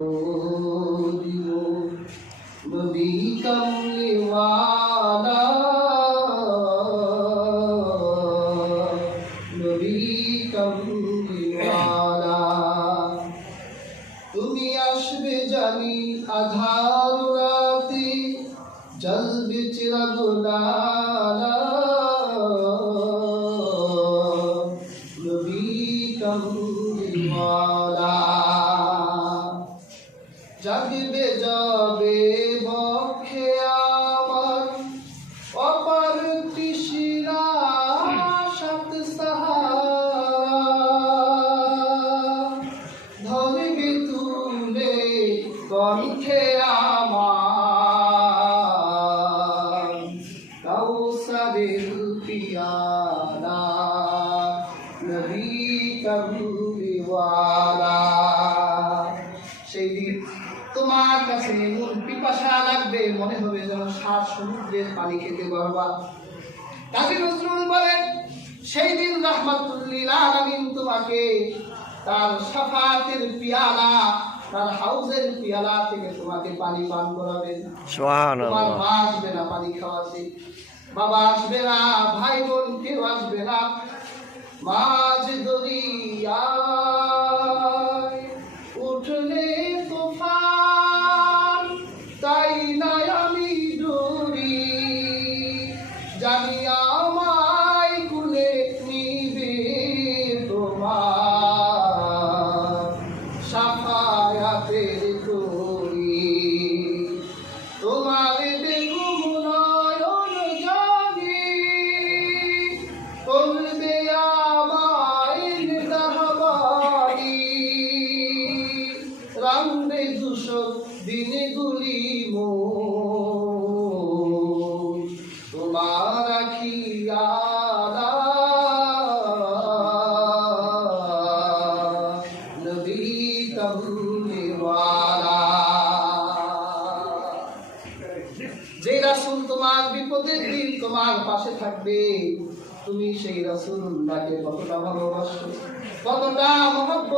नबी कमली वाला नबी कमली वाला তুমি আসবে জানি আধার রাতে জ্বলবে চিরাগোলালা নবী কমলি वाला জাগবে যাবে বক্ষে আমার অপার তৃষ্ণা সাত সাহারা ধরবে তুলে কণ্ঠে আমার কাউসারের পিয়ালা নবী কমলি ওয়ালা। সেই দিন তোমার কাছে এমন পিপাসা লাগবে মনে হবে যেন 7 সমুদ্রের পানি খেতে পারবা। কাজী নজরুল বলেন সেই দিন রাহমাতুল লিল আলামিন তোমাকে তার শাফাতের পিয়ালা তার হাউজের পিয়ালা থেকে তোমাকে পানি পান করাবেন। সুবহানাল্লাহ। তোমার মা আসবে না পানি খাওয়াতে, বাবা আসবে না, ভাই বোন কেউ আসবে না। মাঝ দরিয়া উঠলে তুফান তাই না আমি ডুরি জানি আমায় কুলে নিবে তোমার শাফায়াতের তরি। তোমার বেগুন নয়ন জানি করবে আমায় নিদাহবাড়ি রামবে দুশো দিনে গুলি তোমার আখিয়ালা নবী কমলি ওয়ালা। যে রাসূল তোমার বিপদের দিন তোমার পাশে থাকবে তুমি সেই রাসূলুল্লাহকে কতটা ভালোবাসো, কতটা মহব্বত